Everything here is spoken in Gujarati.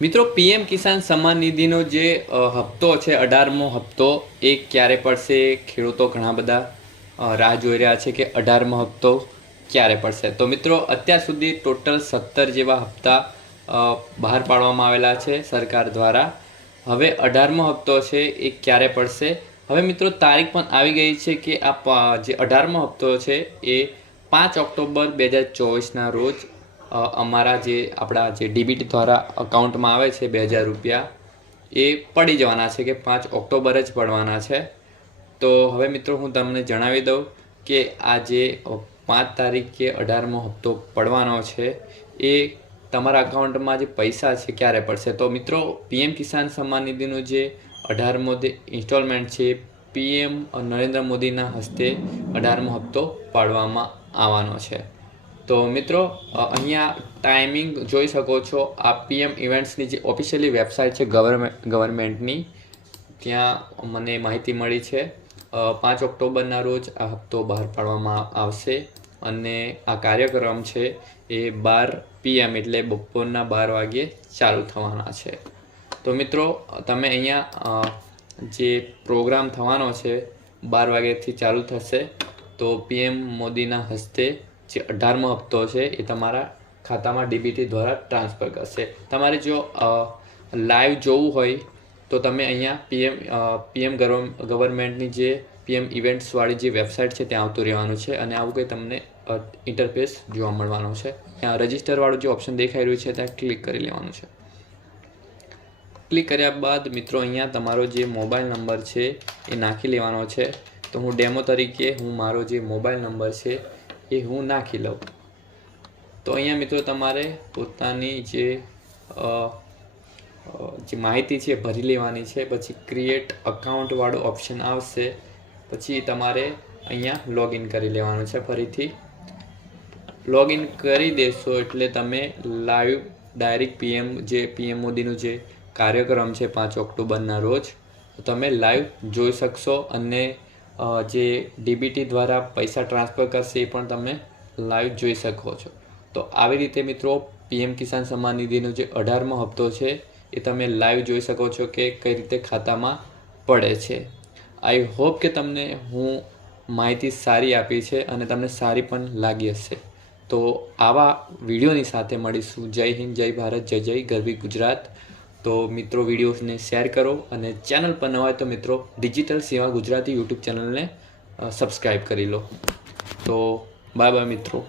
મિત્રો, પીએમ કિસાન સન્માન નિધિનો જે હપ્તો છે, અઢારમો હપ્તો, એ ક્યારે પડશે? ખેડૂતો ઘણા બધા રાહ જોઈ રહ્યા છે કે અઢારમો હપ્તો ક્યારે પડશે? તો મિત્રો, અત્યાર સુધી ટોટલ સત્તર જેવા હપ્તા બહાર પાડવામાં આવેલા છે સરકાર દ્વારા. હવે અઢારમો હપ્તો છે, એ ક્યારે પડશે? હવે મિત્રો, તારીખ પણ આવી ગઈ છે કે આ, જે અઢારમો હપ્તો છે, એ પાંચ ઓક્ટોબર બે હજાર ચોવીસના રોજ અમારા જે આપણા જે ડીબીટી દ્વારા અકાઉન્ટમાં આવે છે બે હજાર રૂપિયા, એ પડી જવાના છે કે પાંચ ઓક્ટોબર જ પડવાના છે. તો હવે મિત્રો હું તમને જણાવી દઉં કે આ જે પાંચ તારીખે અઢારમો હપ્તો પડવાનો છે, એ તમારા અકાઉન્ટમાં જે પૈસા છે ક્યારે પડશે? તો મિત્રો પીએમ કિસાન સન્માન નિધિનું જે અઢારમો જે ઇન્સ્ટોલમેન્ટ છે પીએમ નરેન્દ્ર મોદીના હસ્તે અઢારમો હપ્તો પાડવામાં આવવાનો છે. તો મિત્રો અહીંયા ટાઈમિંગ જોઈ શકો છો. આ પીએમ ઇવેન્ટ્સની જે ઓફિશિયલી વેબસાઇટ છે ગવર્મેન્ટ ગવર્મેન્ટની ત્યાં મને માહિતી મળી છે. પાંચ ઓક્ટોબરના રોજ આ હપ્તો બહાર પાડવામાં આવશે અને આ કાર્યક્રમ છે એ બાર પીએમ એટલે બપોરના બાર વાગ્યે ચાલુ થવાના છે. તો મિત્રો, તમે અહીંયા જે પ્રોગ્રામ થવાનો છે, બાર વાગ્યાથી ચાલુ થશે, તો પીએમ મોદીના હસ્તે જે અઢારમો હપ્તો છે, એ તમારા ખાતામાં ડીબીટી દ્વારા ટ્રાન્સફર કરશે. તમારે જો લાઈવ જોવું હોય, તો તમે અહીંયા પીએમ પીએમ ગવર્મેન્ટની જે પીએમ ઇવેન્ટ્સવાળી જે વેબસાઇટ છે, ત્યાં આવતું રહેવાનું છે અને આવું કંઈ તમને ઇન્ટરફેસ જોવા મળવાનો છે. ત્યાં રજિસ્ટરવાળું જે ઓપ્શન દેખાઈ રહ્યું છે, ત્યાં ક્લિક કરી લેવાનું છે. ક્લિક કર્યા બાદ મિત્રો અહીંયા તમારો જે મોબાઈલ નંબર છે, એ નાખી લેવાનો છે. તો હું ડેમો તરીકે હું મારો જે મોબાઈલ નંબર છે એ હું નાખી લઉં. તો અહીંયા મિત્રો તમારે પોતાની જે જે માહિતી છે ભરી લેવાની છે. પછી ક્રિએટ અકાઉન્ટવાળો ઓપ્શન આવશે. પછી તમારે અહીંયા લોગિન કરી લેવાનું છે ફરીથી. લોગિન કરી દેશો એટલે તમે લાઈવ ડાયરેક્ટ પીએમ જે પીએમ મોદીનું જે કાર્યક્રમ છે પાંચ ઓક્ટોબરના રોજ તમે લાઈવ જોઈ શકશો અને જે ડીબીટી દ્વારા પૈસા ટ્રાન્સફર કરશે એ પણ તમે લાઈવ જોઈ શકો છો. તો આવી રીતે મિત્રો પીએમ કિસાન સન્માન નિધિનો જે અઢારમો હપ્તો છે એ તમે લાઈવ જોઈ શકો છો કે કઈ રીતે ખાતામાં પડે છે. આઈ હોપ કે તમને હું માહિતી સારી આપી છે અને તમને સારી પણ લાગી હશે. તો આવા વિડીયોની સાથે મળીશું. જય હિન્દ, જય ભારત, જય જય, ગરવી ગુજરાત. તો મિત્રો, વિડીયોઝને શેર કરો અને ચેનલ પર નવા તો મિત્રો, ડિજિટલ સેવા ગુજરાતી યુટ્યુબ ચેનલને સબસ્ક્રાઈબ કરી લો. તો બાય બાય મિત્રો.